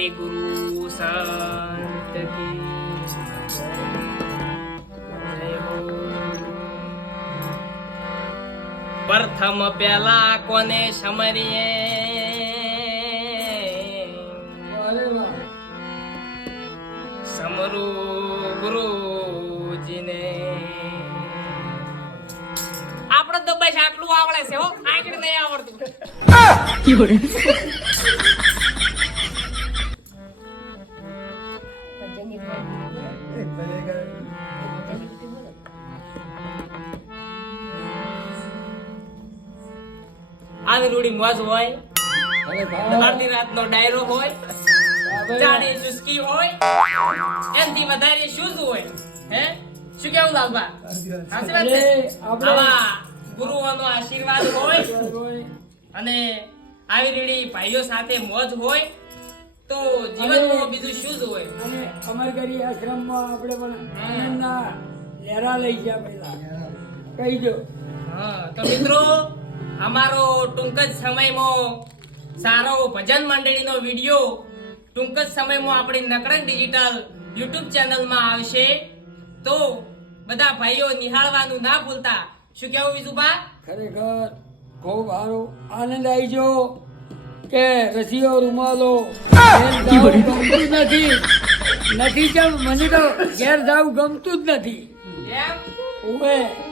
बिहारी गुरु संत की जय हो। प्रथम पेला कोने समरिए समरू गुरुजीने। આપણે તો બસ આટલું આવડે છે હો, આગળ નહીં આવડતું. આવી રૂડી મોજ હોય, અડધી રાતનો ડાયરો હોય, જાડી ચુસ્કી હોય, એનથી વધારે શું હોય? હે શું કેવું લાલબા? સાચી વાત છે. આવા ગુરુઓનો આશીર્વાદ હોય અને આવી રીડી ભાઈઓ સાથે મોજ હોય તો જીવનમાં બીજું શું જ હોય. અને અમરગરી આશ્રમમાં આપણે પણ આનંદના લહેરા લઈ ગયા પહેલા કહી દો. હા તો મિત્રો, અમારો ટૂંક જ સમયમાં સારો ભજન મંડળીનો વિડીયો ટૂંક જ સમયમાં આપણી નકરંગ ડિજિટલ યુટ્યુબ ચેનલમાં આવશે, તો બધા ભાઈઓ નિહાળવાનું ના ભૂલતા. શું કેવું વિજુભા? ખરેખર ખૂબ સારું આનંદ આવી ગયો કે રસીઓ રૂમાલો ગમતું નથી કેમ મને તો ઘેર જવું ગમતું જ નથી. એમ? ઓવે